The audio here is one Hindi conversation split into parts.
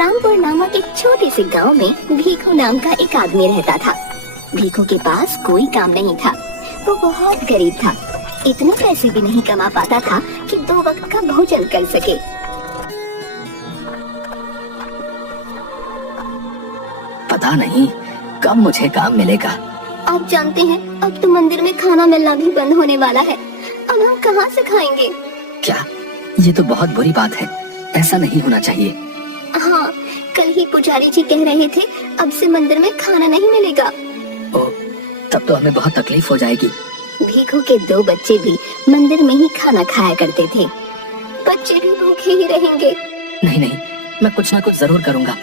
रामपुर नामक एक छोटे से गांव में भीखू नाम का एक आदमी रहता था। भीखू के पास कोई काम नहीं था। वो बहुत गरीब था। इतने पैसे भी नहीं कमा पाता था कि 2 वक्त का भोजन कर सके। पता नहीं कब मुझे काम मिलेगा। आप जानते हैं अब तो मंदिर में खाना मिलना भी बंद होने वाला है। अब हम कहाँ से खाएंगे? क्या? ये तो बहुत बुरी बात है। ऐसा नहीं होना चाहिए। हाँ, कल ही पुजारी जी कह रहे थे अब से मंदिर में खाना नहीं मिलेगा। ओ, तब तो हमें बहुत तकलीफ हो जाएगी। भीखू के 2 बच्चे भी मंदिर में ही खाना खाया करते थे। बच्चे भी भूखे ही रहेंगे। नहीं नहीं, मैं कुछ ना कुछ जरूर करूँगा।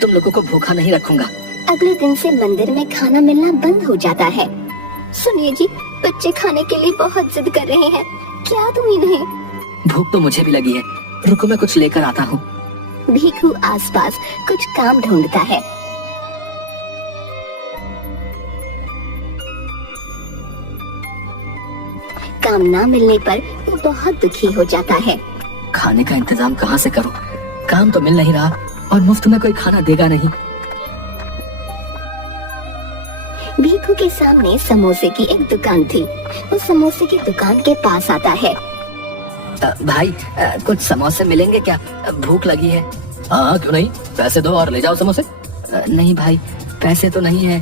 तुम लोगों को भूखा नहीं रखूंगा। अगले दिन से मंदिर में खाना मिलना बंद हो जाता है। सुनिए जी, बच्चे खाने के लिए बहुत जिद कर रहे हैं। क्या दूं इन्हें? भूख तो मुझे भी लगी है। रुको, मैं कुछ लेकर आता हूँ। भीखू आसपास कुछ काम ढूंढता है। काम ना मिलने पर वो बहुत दुखी हो जाता है। खाने का इंतजाम कहाँ से करूँ? काम तो मिल नहीं रहा और मुफ्त में कोई खाना देगा नहीं। भीखू के सामने समोसे की एक दुकान थी। वो समोसे की दुकान के पास आता है। भाई, कुछ समोसे मिलेंगे क्या? भूख लगी है। हाँ, क्यों नहीं, पैसे दो और ले जाओ समोसे। नहीं भाई, पैसे तो नहीं है।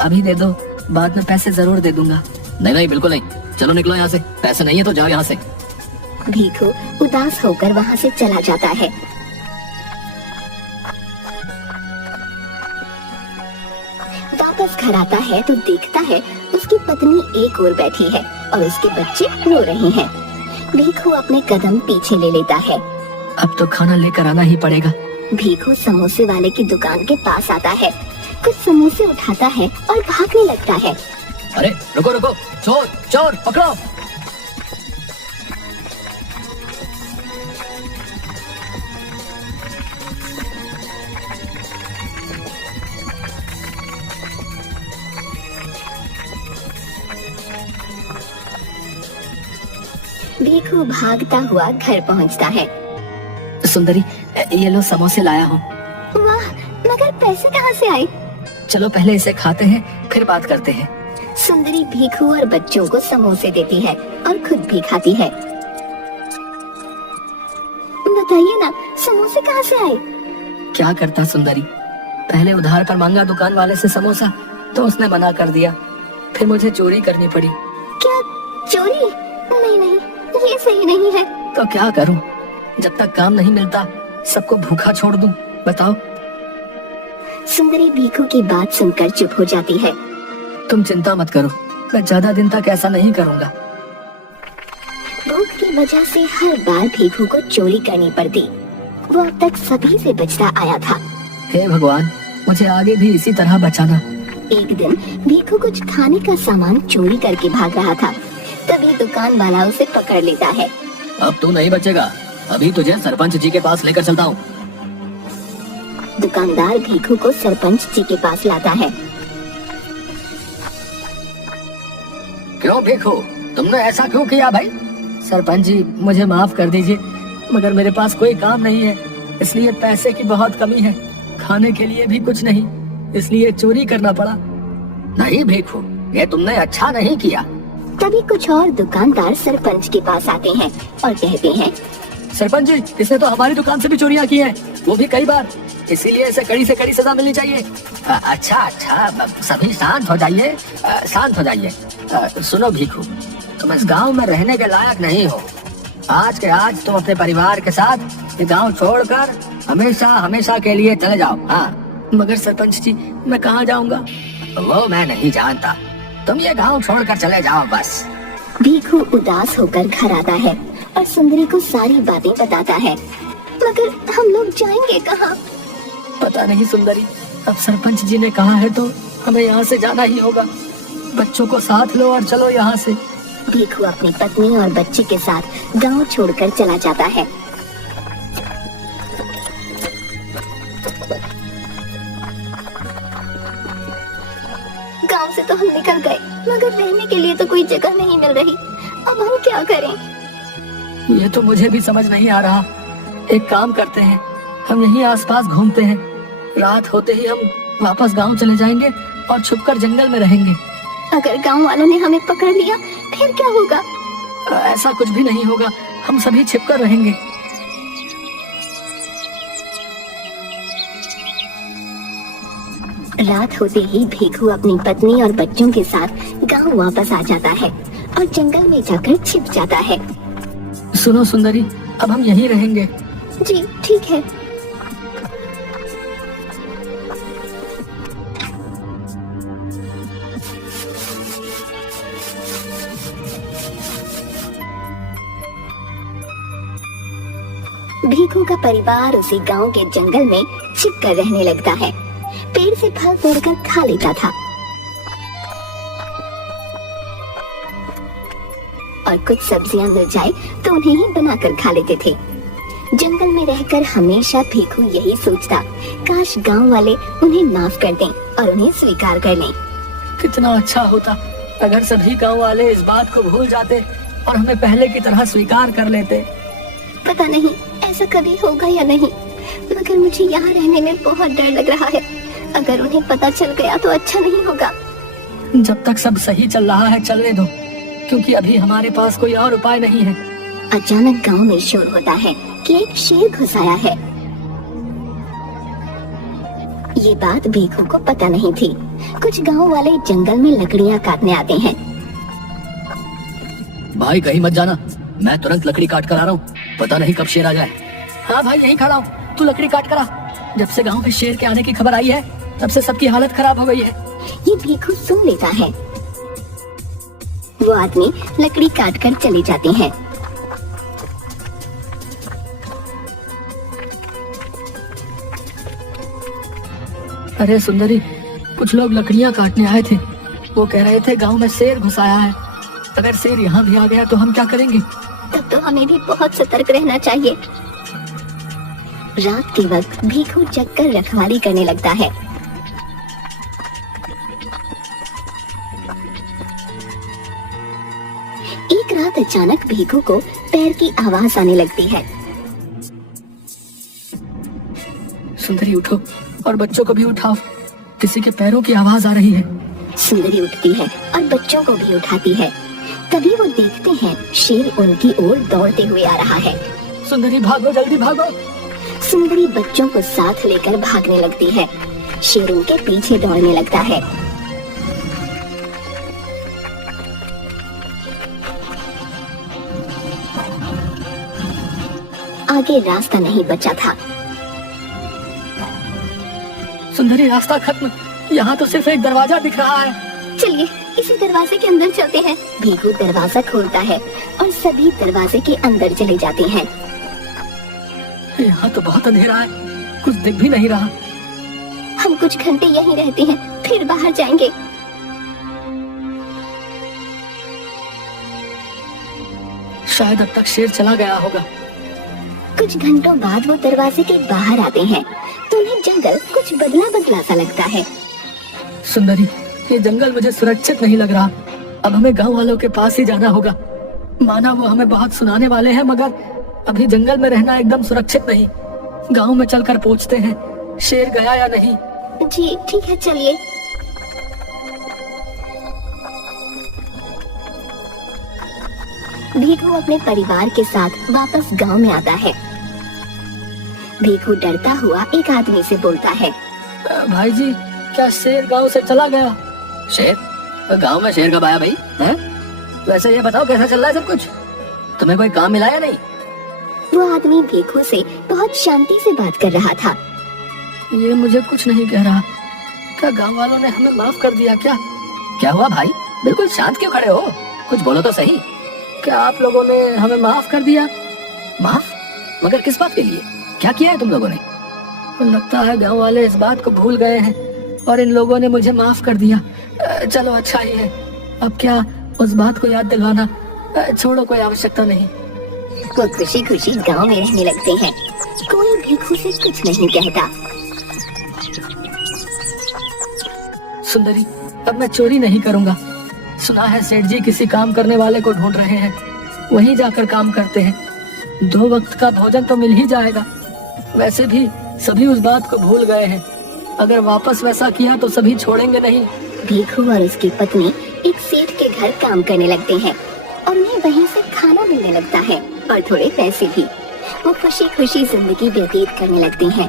अभी दे दो, बाद में पैसे जरूर दे दूंगा। नहीं नहीं, बिल्कुल नहीं। चलो निकलो यहाँ से। पैसे नहीं है तो जाओ यहाँ से। भीखू उदास होकर वहाँ से चला जाता है। वापस घर आता है तो देखता है उसकी पत्नी एक ओर बैठी है और उसके बच्चे रो रहे हैं। भीखू अपने कदम पीछे ले लेता है। अब तो खाना लेकर आना ही पड़ेगा। भीखू समोसे वाले की दुकान के पास आता है, कुछ समोसे उठाता है और भागने लगता है। अरे रुको रुको, चोर चोर पकड़ो। भीखू भागता हुआ घर पहुंचता है। सुंदरी, ये लो समोसे लाया हूँ। वाह, मगर पैसे कहाँ से आए? चलो पहले इसे खाते हैं, फिर बात करते हैं। सुंदरी भीखू और बच्चों को समोसे देती है और खुद भी खाती है। बताइए ना, समोसे कहाँ से आए? क्या करता सुंदरी, पहले उधार पर मांगा दुकान वाले से समोसा तो उसने मना कर दिया। फिर मुझे चोरी करनी पड़ी। क्या चोरी? नहीं नहीं, ये सही नहीं है। तो क्या करूं? जब तक काम नहीं मिलता सबको भूखा छोड़ दूं? बताओ। सुंदरी भीखू की बात सुनकर चुप हो जाती है। तुम चिंता मत करो, मैं ज्यादा दिन तक ऐसा नहीं करूंगा। भूख की वजह से हर बार भीखू को चोरी करनी पड़ती। वो अब तक सभी से बचता आया था। हे भगवान, मुझे आगे भी इसी तरह बचाना। एक दिन भीखू कुछ खाने का सामान चोरी करके भाग रहा था। तभी दुकान वाला उसे पकड़ लेता है। अब तू नहीं बचेगा, अभी तुझे सरपंच जी के पास लेकर चलता हूँ। दुकानदार भीखू को सरपंच जी के पास लाता है। क्यों भीखू, तुमने ऐसा क्यों किया भाई? सरपंच जी, मुझे माफ कर दीजिए, मगर मेरे पास कोई काम नहीं है, इसलिए पैसे की बहुत कमी है। खाने के लिए भी कुछ नहीं, इसलिए चोरी करना पड़ा। नहीं भीखू, ये तुमने अच्छा नहीं किया। तभी कुछ और दुकानदार सरपंच के पास आते हैं और कहते हैं, सरपंच जी, इसने तो हमारी दुकान से भी चोरियां की हैं, वो भी कई बार, इसीलिए इसे कड़ी से कड़ी सजा मिलनी चाहिए। अच्छा अच्छा, सभी शांत हो जाइए, शांत हो जाइए। सुनो भीखू, तुम इस गांव में रहने के लायक नहीं हो। आज के आज तुम अपने परिवार के साथ ये गांव छोड़कर हमेशा हमेशा के लिए चले जाओ। हाँ, मगर सरपंच जी, मैं कहाँ जाऊंगा? वो मैं नहीं जानता, तुम ये गांव छोड़कर चले जाओ बस। भीखू उदास होकर घर आता है और सुंदरी को सारी बातें बताता है। मगर हम लोग जाएंगे कहाँ? पता नहीं सुंदरी, अब सरपंच जी ने कहा है तो हमें यहाँ से जाना ही होगा। बच्चों को साथ लो और चलो यहाँ से। भीखू अपनी पत्नी और बच्चे के साथ गांव छोड़कर चला जाता है। गांव से तो हम निकल गए, मगर रहने के लिए तो कोई जगह नहीं मिल रही। अब हम क्या करें? ये तो मुझे भी समझ नहीं आ रहा। एक काम करते हैं, हम यहीं आसपास घूमते हैं। रात होते ही हम वापस गांव चले जाएंगे और छुपकर जंगल में रहेंगे। अगर गांव वालों ने हमें पकड़ लिया फिर क्या होगा? ऐसा कुछ भी नहीं होगा, हम सभी छिपकर रहेंगे। रात होते ही भीखू अपनी पत्नी और बच्चों के साथ गांव वापस आ जाता है और जंगल में जाकर छिप जाता है। सुनो सुंदरी, अब हम यहीं रहेंगे। जी ठीक है। भीखू का परिवार उसी गांव के जंगल में छिप कर रहने लगता है। पेड़ से फल तोड़कर खा लेता था और कुछ सब्जियां मिल जाए तो उन्हें ही बनाकर खा लेते थे। जंगल में रहकर हमेशा भीखू यही सोचता, काश गांव वाले उन्हें माफ कर दें और उन्हें स्वीकार कर लें। कितना अच्छा होता अगर सभी गांव वाले इस बात को भूल जाते और हमें पहले की तरह स्वीकार कर लेते। पता नहीं ऐसा कभी होगा या नहीं, मगर मुझे यहाँ रहने में बहुत डर लग रहा है। अगर उन्हें पता चल गया तो अच्छा नहीं होगा। जब तक सब सही चल रहा है चलने दो, क्योंकि अभी हमारे पास कोई और उपाय नहीं है। अचानक गांव में शोर होता है कि एक शेर घुस आया है। ये बात भीखू को पता नहीं थी। कुछ गांव वाले जंगल में लकड़ियां काटने आते हैं। भाई कहीं मत जाना, मैं तुरंत लकड़ी काट कर आ रहा हूँ, पता नहीं कब शेर आ जाए। हाँ भाई यहीं खड़ा हूँ, तू लकड़ी काट कर आ। जब से गांव में शेर के आने की खबर आई है तब से सबकी हालत खराब हो गई है। ये भीखू सुन लेता है। वो आदमी लकड़ी काट कर चले जाते हैं। अरे सुंदरी, कुछ लोग लकड़ियां काटने आए थे। वो कह रहे थे गांव में शेर घुस आया है। अगर शेर यहाँ भी आ गया तो हम क्या करेंगे? तब तो हमें भी बहुत सतर्क रहना चाहिए। रात के वक्त भीखू जगकर रखवाली करने लगता है। एक रात अचानक भीखू को पैर की आवाज आने लगती है। सुंदरी उठो और बच्चों को भी उठाओ, किसी के पैरों की आवाज आ रही है। सुंदरी उठती है और बच्चों को भी उठाती है। तभी वो देखते हैं शेर उनकी ओर दौड़ते हुए आ रहा है। सुंदरी भागो, जल्दी भागो। सुंदरी बच्चों को साथ लेकर भागने लगती है। शेर उनके पीछे दौड़ने लगता है। आगे रास्ता नहीं बचा था। सुंदरी रास्ता खत्म, यहाँ तो सिर्फ एक दरवाजा दिख रहा है। चलिए इसी दरवाजे के अंदर चलते हैं। भीखू दरवाजा खोलता है और सभी दरवाजे के अंदर चले जाते हैं। यहाँ तो बहुत अंधेरा है, कुछ दिख भी नहीं रहा। हम कुछ घंटे यहीं रहते हैं, फिर बाहर जाएंगे। शायद अब तक शेर चला गया होगा। कुछ घंटों बाद वो दरवाजे के बाहर आते हैं तो उन्हें जंगल कुछ बदला बदला सा लगता है। सुंदरी, ये जंगल मुझे सुरक्षित नहीं लग रहा। अब हमें गांव वालों के पास ही जाना होगा। माना वो हमें बहुत सुनाने वाले हैं, मगर अभी जंगल में रहना एकदम सुरक्षित नहीं। गांव में चलकर पूछते हैं शेर गया या नहीं। जी ठीक है, चलिए। भीखू अपने परिवार के साथ वापस गांव में आता है। भीखू डरता हुआ एक आदमी से बोलता है, भाई जी, क्या शेर गांव से चला गया? शेर? गांव में शेर कब आया भाई? हैं? वैसे ये बताओ कैसा चल रहा है सब कुछ? तुम्हें कोई काम मिला या नहीं? वो आदमी भीखू से बहुत शांति से बात कर रहा था। ये मुझे कुछ नहीं कह रहा। क्या गांव वालों ने हमें माफ कर दिया क्या? क्या हुआ भाई? बिल्कुल शांत क्यों खड़े हो? कुछ बोलो तो सही। क्या आप लोगों ने हमें माफ कर दिया? माफ? मगर किस बात के लिए? क्या किया है तुम लोगों ने? लगता है गांव वाले इस बात को भूल गए हैं और इन लोगों ने मुझे माफ कर दिया। चलो अच्छा ही है। अब क्या उस बात को याद दिलवाना? छोड़ो, कोई आवश्यकता नहीं। वो खुशी खुशी गांव में रहने लगते हैं। कोई भीखू से कुछ नहीं कहता। सुंदरी, अब मैं चोरी नहीं करूंगा। सुना है सेठ जी किसी काम करने वाले को ढूंढ रहे हैं, वहीं जाकर काम करते हैं। 2 वक्त का भोजन तो मिल ही जाएगा। वैसे भी सभी उस बात को भूल गए हैं। अगर वापस वैसा किया तो सभी छोड़ेंगे नहीं। भीखू और उसकी पत्नी एक सेठ के घर काम करने लगते हैं और उन्हें वहीं से खाना मिलने लगता है और थोड़े पैसे भी। वो खुशी खुशी जिंदगी व्यतीत करने लगते हैं।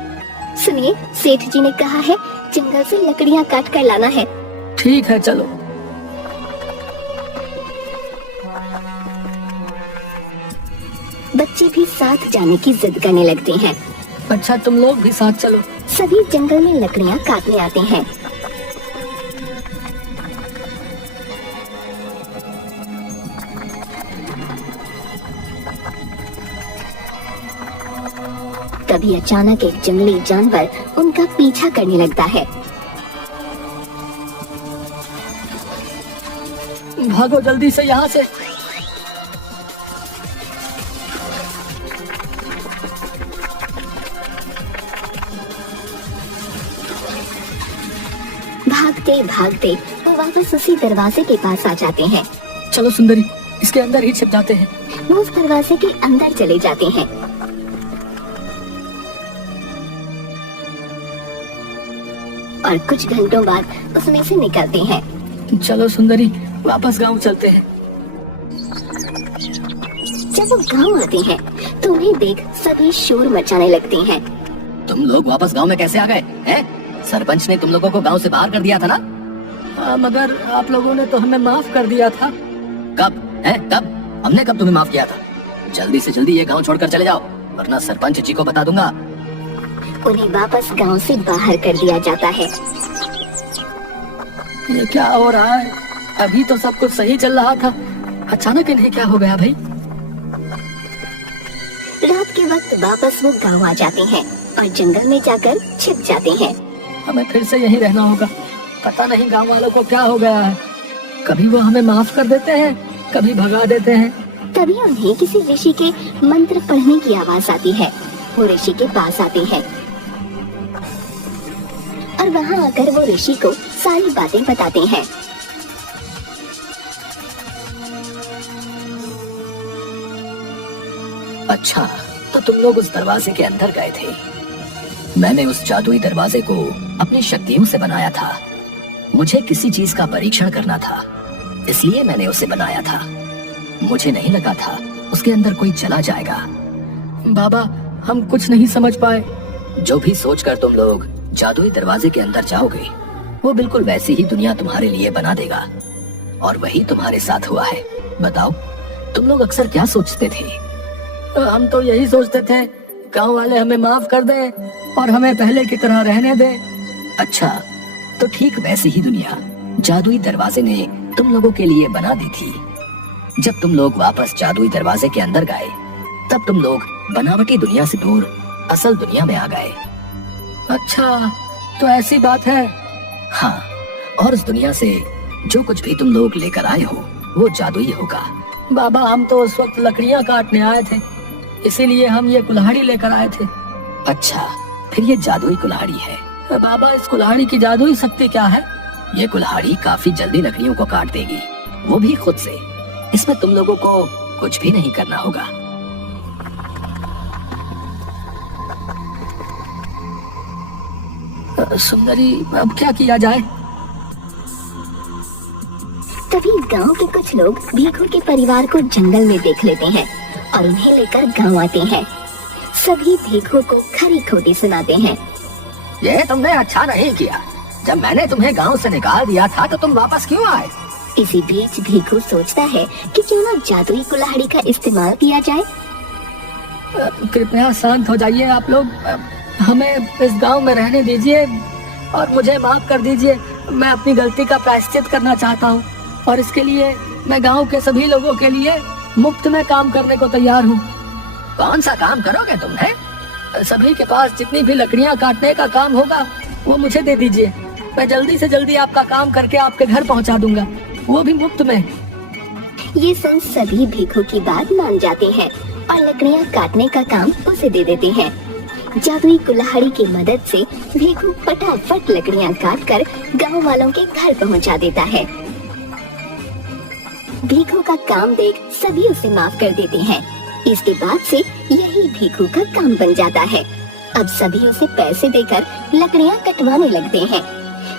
सुनिए, सेठ जी ने कहा है जंगल से लकड़ियाँ काट कर लाना है। ठीक है, चलो। बच्चे भी साथ जाने की जिद करने लगते हैं। अच्छा, तुम लोग भी साथ चलो। सभी जंगल में लकड़ियाँ काटने आते हैं। तभी अचानक एक जंगली जानवर उनका पीछा करने लगता है। भागो जल्दी से यहाँ से। भागते भागते वो वापस उसी दरवाजे के पास आ जाते हैं। चलो सुंदरी, इसके अंदर ही छिप जाते हैं। वो उस दरवाजे के अंदर चले जाते हैं। और कुछ घंटों बाद उसमें से निकलते हैं। चलो सुंदरी, वापस गांव चलते हैं। जब वो गांव आते हैं तो उन्हें देख सभी शोर मचाने लगते हैं। तुम लोग वापस गांव में कैसे आ गए हैं? सरपंच ने तुम लोगों को गांव से बाहर कर दिया था ना? मगर आप लोगों ने तो हमें माफ कर दिया था। कब है? कब? हमने कब तुम्हें माफ किया था? जल्दी से जल्दी ये गांव छोड़कर चले जाओ, वरना सरपंच जी को बता दूंगा। उन्हें वापस गांव से बाहर कर दिया जाता है। ये क्या हो रहा है? अभी तो सब कुछ सही चल रहा था, अचानक इन्हें क्या हो गया भाई? रात के वक्त वापस वो गांव आ जाते हैं और जंगल में जाकर छिप जाते हैं। हमें फिर से यहीं रहना होगा। पता नहीं गांव वालों को क्या हो गया है। कभी वो हमें माफ कर देते हैं, कभी भगा देते हैं। तभी उन्हें किसी ऋषि के मंत्र पढ़ने की आवाज आती है। वो ऋषि के पास आते हैं और वहाँ आकर वो ऋषि को सारी बातें बताते हैं। अच्छा, तो तुम लोग उस दरवाजे के अंदर गए थे। मैंने उस जादुई दरवाजे को अपनी शक्तियों से बनाया था। मुझे किसी चीज का परीक्षण करना था, इसलिए मैंने उसे बनाया था। मुझे नहीं लगा था उसके अंदर कोई चला जाएगा। बाबा, हम कुछ नहीं समझ पाए। जो भी सोचकर तुम लोग जादुई दरवाजे के अंदर जाओगे, वो बिल्कुल वैसी ही दुनिया तुम्हारे लिए बना देगा। और वही तुम्हारे साथ हुआ है। बताओ, तुम लोग अक्सर क्या सोचते थे? हम तो यही सोचते थे, गांव वाले हमें माफ कर दें और हमें पहले की तरह रहने दें। अच्छा, तो ठीक वैसी ही दुनिया जादुई दरवाजे ने तुम लोगों के लिए बना दी थी। जब तुम लोग वापस जादुई दरवाजे के अंदर गए, तब तुम लोग बनावटी दुनिया से दूर असल दुनिया में आ गए। अच्छा, तो ऐसी बात है। हाँ, और उस दुनिया से जो कुछ भी तुम लोग लेकर आए हो, वो जादुई होगा। बाबा, हम तो उस वक्त लकड़ियाँ काटने आए थे, इसीलिए हम ये कुल्हाड़ी लेकर आए थे। अच्छा, फिर ये जादुई कुल्हाड़ी है। बाबा, इस कुल्हाड़ी की जादुई शक्ति क्या है? ये कुल्हाड़ी काफी जल्दी लकड़ियों को काट देगी, वो भी खुद से। इसमें तुम लोगों को कुछ भी नहीं करना होगा। सुंदरी, अब क्या किया जाए? तभी गांव के कुछ लोग भीखू के परिवार को जंगल में देख लेते हैं और उन्हें लेकर गांव आते हैं। सभी भीखू को खरी खोटी सुनाते हैं। ये तुमने अच्छा नहीं किया। जब मैंने तुम्हें गांव से निकाल दिया था तो तुम वापस क्यों आए? इसी बीच भीखू सोचता है कि क्यों ना जादुई कुल्हाड़ी का इस्तेमाल किया जाए। कृपया शांत हो जाइए आप लोग। हमें इस गांव में रहने दीजिए और मुझे माफ कर दीजिए। मैं अपनी गलती का प्रायश्चित करना चाहता हूँ और इसके लिए मैं गांव के सभी लोगों के लिए मुफ्त में काम करने को तैयार हूँ। कौन सा काम करोगे तुमने? सभी के पास जितनी भी लकड़ियाँ काटने का काम होगा वो मुझे दे दीजिए। मैं जल्दी से जल्दी आपका काम करके आपके घर पहुँचा दूंगा, वो भी मुफ्त में। ये सुन सभी भीखू की बात मान जाते हैं और लकड़ियाँ काटने का काम उसे दे देते हैं। जादुई कुल्हाड़ी की मदद से भीखू फटाफट लकड़ियाँ काट कर गाँव वालों के घर पहुँचा देता है। भीखू का काम देख सभी उसे माफ कर देते हैं। इसके बाद से यही भीखू का काम बन जाता है। अब सभी उसे पैसे देकर लकड़ियां कटवाने लगते हैं।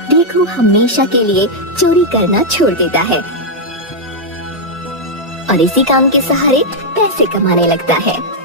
भीखू हमेशा के लिए चोरी करना छोड़ देता है और इसी काम के सहारे पैसे कमाने लगता है।